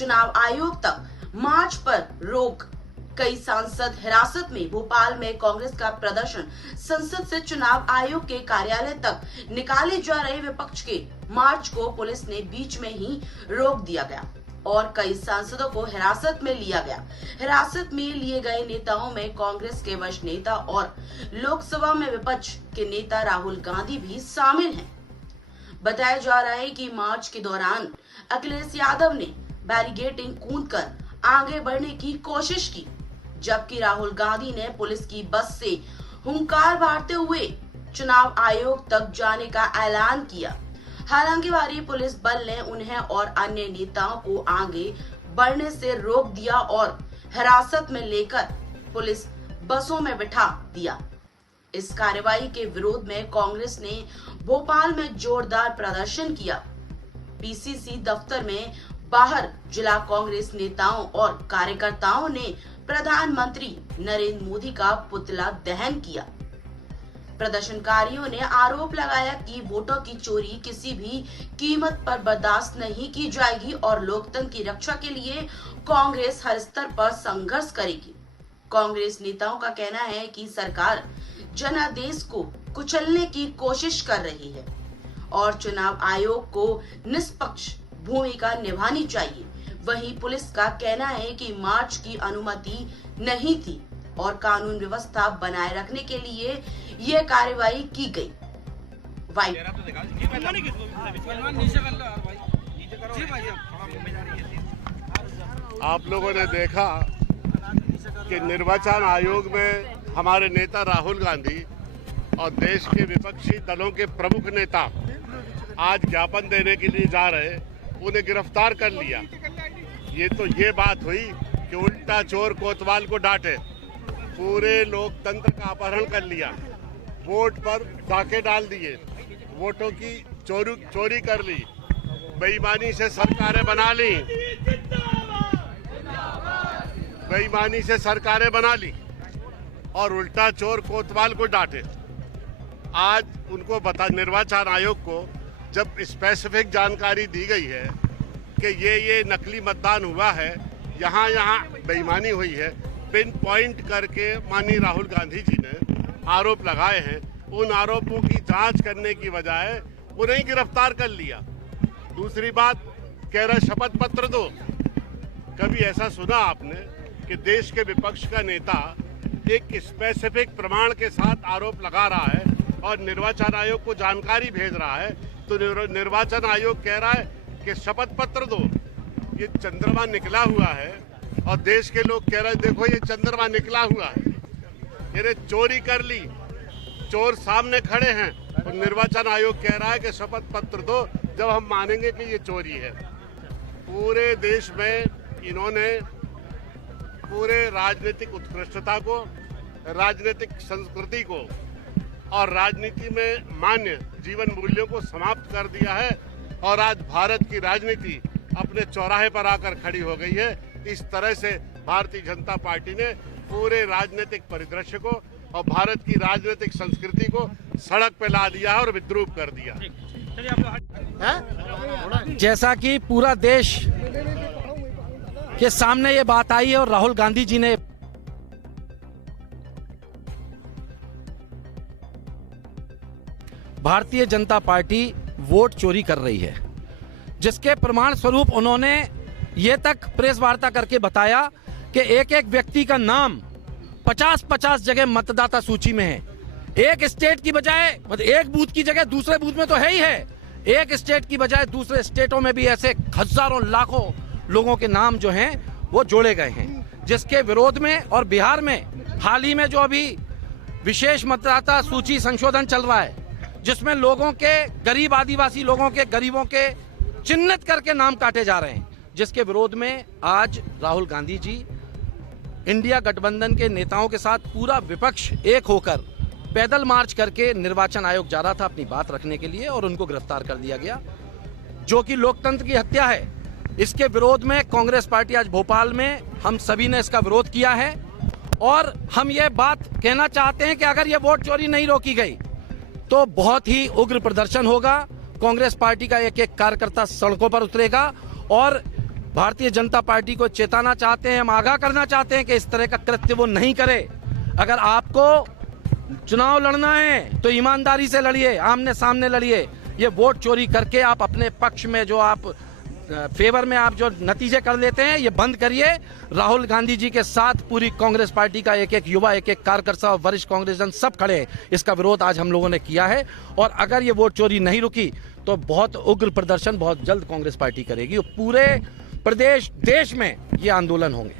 चुनाव आयोग तक मार्च पर रोक। कई सांसद हिरासत में। भोपाल में कांग्रेस का प्रदर्शन। संसद से चुनाव आयोग के कार्यालय तक निकाले जा रहे विपक्ष के मार्च को पुलिस ने बीच में ही रोक दिया गया और कई सांसदों को हिरासत में लिया गया। हिरासत में लिए गए नेताओं में कांग्रेस के वरिष्ठ नेता और लोकसभा में विपक्ष के नेता राहुल गांधी भी शामिल हैं। बताया जा रहा है कि मार्च के दौरान अखिलेश यादव ने बैरिकेडिंग कूदकर आगे बढ़ने की कोशिश की, जबकि राहुल गांधी ने पुलिस की बस से हुंकार भरते हुए चुनाव आयोग तक जाने का ऐलान किया। हालांकि भारी पुलिस बल ने उन्हें और अन्य नेताओं को आगे बढ़ने से रोक दिया और हिरासत में लेकर पुलिस बसों में बिठा दिया। इस कार्रवाई के विरोध में कांग्रेस ने भोपाल में जोरदार प्रदर्शन किया। पीसीसी दफ्तर में बाहर जिला कांग्रेस नेताओं और कार्यकर्ताओं ने प्रधानमंत्री नरेंद्र मोदी का पुतला दहन किया। प्रदर्शनकारियों ने आरोप लगाया कि वोटों की चोरी किसी भी कीमत पर बर्दाश्त नहीं की जाएगी और लोकतंत्र की रक्षा के लिए कांग्रेस हर स्तर पर संघर्ष करेगी। कांग्रेस नेताओं का कहना है कि सरकार जनादेश को कुचलने की कोशिश कर रही है और चुनाव आयोग को निष्पक्ष भूमिका निभानी चाहिए। वहीं पुलिस का कहना है कि मार्च की अनुमति नहीं थी और कानून व्यवस्था बनाए रखने के लिए ये कार्रवाई की गई। आप लोगों ने देखा कि निर्वाचन आयोग में हमारे नेता राहुल गांधी और देश के विपक्षी दलों के प्रमुख नेता आज ज्ञापन देने के लिए जा रहे, उन्हें गिरफ्तार कर लिया। ये बात हुई कि उल्टा चोर कोतवाल को डांटे, पूरे लोकतंत्र का अपहरण कर लिया, वोट पर डाके डाल दिए, वोटों की चोरी कर ली, बेईमानी से सरकारें बना ली, बेईमानी से सरकारें बना ली और उल्टा चोर कोतवाल को डांटे। आज उनको निर्वाचन आयोग को जब स्पेसिफिक जानकारी दी गई है कि ये नकली मतदान हुआ है, यहाँ बेईमानी हुई है, पिन पॉइंट करके माननीय राहुल गांधी जी ने आरोप लगाए हैं, उन आरोपों की जांच करने की बजाय उन्हें गिरफ्तार कर लिया। दूसरी बात कह रहा शपथ पत्र दो। कभी ऐसा सुना आपने कि देश के विपक्ष का नेता एक स्पेसिफिक प्रमाण के साथ आरोप लगा रहा है और निर्वाचन आयोग को जानकारी भेज रहा है, तो निर्वाचन आयोग कह रहा है कि शपथ पत्र दो। ये चंद्रमा निकला हुआ है और देश के लोग कह रहे हैं देखो ये चंद्रमा निकला हुआ है, ये चोरी कर ली, चोर सामने खड़े हैं और निर्वाचन आयोग कह रहा है कि शपथ पत्र दो जब हम मानेंगे कि ये चोरी है। पूरे देश में इन्होंने पूरे राजनीतिक उत्कृष्टता को, राजनीतिक संस्कृति को और राजनीति में मान्य जीवन मूल्यों को समाप्त कर दिया है और आज भारत की राजनीति अपने चौराहे पर आकर खड़ी हो गई है। इस तरह से भारतीय जनता पार्टी ने पूरे राजनीतिक परिदृश्य को और भारत की राजनीतिक संस्कृति को सड़क पे ला दिया है और विद्रूप कर दिया। जैसा कि पूरा देश के सामने ये बात आई है और राहुल गांधी जी ने भारतीय जनता पार्टी वोट चोरी कर रही है, जिसके प्रमाण स्वरूप उन्होंने ये तक प्रेस वार्ता करके बताया कि एक एक व्यक्ति का नाम 50-50 जगह मतदाता सूची में है। एक स्टेट की बजाय, मतलब एक बूथ की जगह दूसरे बूथ में तो है ही है, एक स्टेट की बजाय दूसरे स्टेटों में भी ऐसे हजारों लाखों लोगों के नाम जो हैं वो जोड़े गए हैं, जिसके विरोध में और बिहार में हाल ही में जो अभी विशेष मतदाता सूची संशोधन चल रहा है, जिसमें लोगों के, गरीब आदिवासी लोगों के, गरीबों के चिन्हित करके नाम काटे जा रहे हैं, जिसके विरोध में आज राहुल गांधी जी इंडिया गठबंधन के नेताओं के साथ पूरा विपक्ष एक होकर पैदल मार्च करके निर्वाचन आयोग जा रहा था अपनी बात रखने के लिए और उनको गिरफ्तार कर दिया गया, जो कि लोकतंत्र की हत्या है। इसके विरोध में कांग्रेस पार्टी आज भोपाल में हम सभी ने इसका विरोध किया है और हम ये बात कहना चाहते हैं कि अगर ये वोट चोरी नहीं रोकी गई तो बहुत ही उग्र प्रदर्शन होगा। कांग्रेस पार्टी का एक एक कार्यकर्ता सड़कों पर उतरेगा और भारतीय जनता पार्टी को चेताना चाहते हैं, हम आगाह करना चाहते हैं कि इस तरह का कृत्य वो नहीं करे। अगर आपको चुनाव लड़ना है तो ईमानदारी से लड़िए, आमने सामने लड़िए। ये वोट चोरी करके आप अपने पक्ष में जो आप फेवर में आप जो नतीजे कर लेते हैं, ये बंद करिए। राहुल गांधी जी के साथ पूरी कांग्रेस पार्टी का एक एक युवा, एक एक कार्यकर्ता और वरिष्ठ कांग्रेसजन सब खड़े हैं। इसका विरोध आज हम लोगों ने किया है और अगर ये वोट चोरी नहीं रुकी तो बहुत उग्र प्रदर्शन बहुत जल्द कांग्रेस पार्टी करेगी और पूरे प्रदेश देश में ये आंदोलन होंगे।